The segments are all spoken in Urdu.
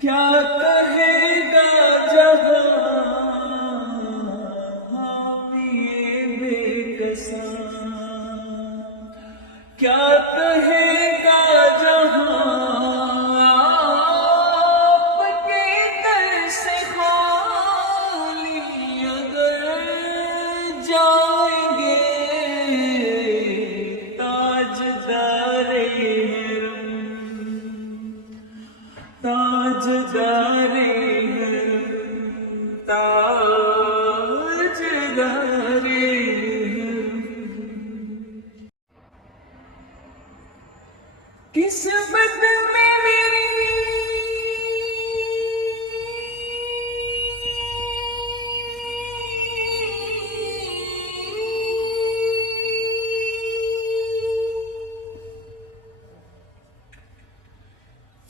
کیا کہے گا جہاں حامی بے کساں، کیا کہے گا جہاں آپ کے در سے خالی اگر جائیں گے تاجدار حرم، تاجدار حرم، تاجدار حرم۔ قسمت میں میری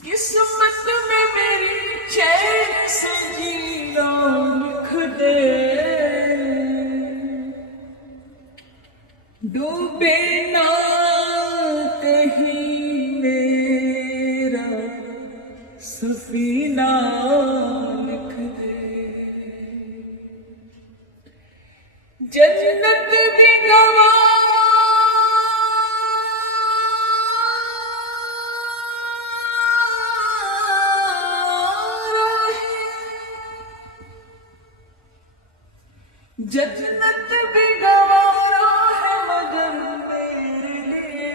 قسمت میں میری چین سے جینا لکھ دے، ڈوبے نہ کہیں میرا سفینہ لکھ دے، جنت بھی گواہ جنت بھی گوارا ہے مگر میرے لیے،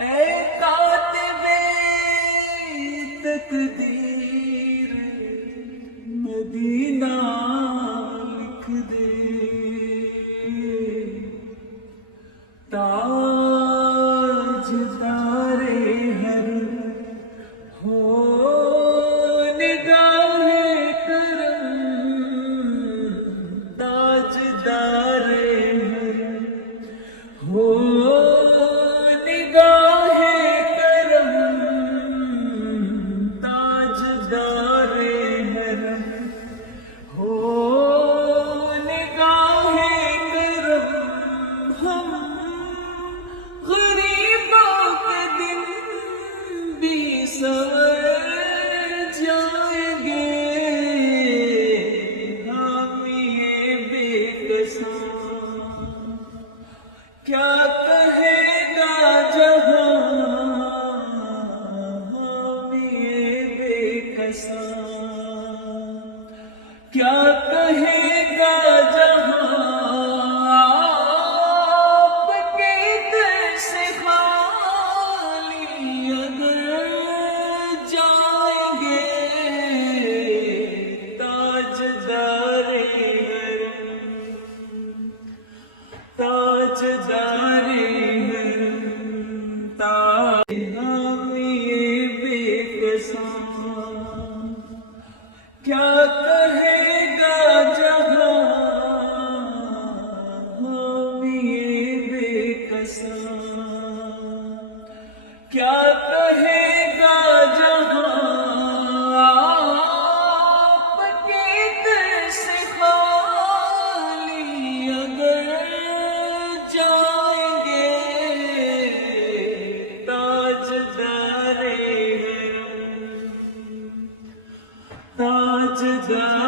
اے کاتب تقدیر مدینہ لکھ دے، تاجدار حرم ہو ہو نگاہ کرم، تاجدار حرم ہو نگاہ کرم، ہم غریبوں کے دن بھی سور جائیں گے حامی بے کساں، کیا کہے گا جہاں حامی بے کساں، کیا کہے گا جہاں آپ کے در سے خالی اگر جائیں گے تاجدار حرم، تاجدار حرم، حامی بے کساں، کیا کہے گا جہاں حامی بے کساں، کیا کہے گا جہاں آپ کے در سے خالی اگر جائیں گے تاجدار حرم، تاجدار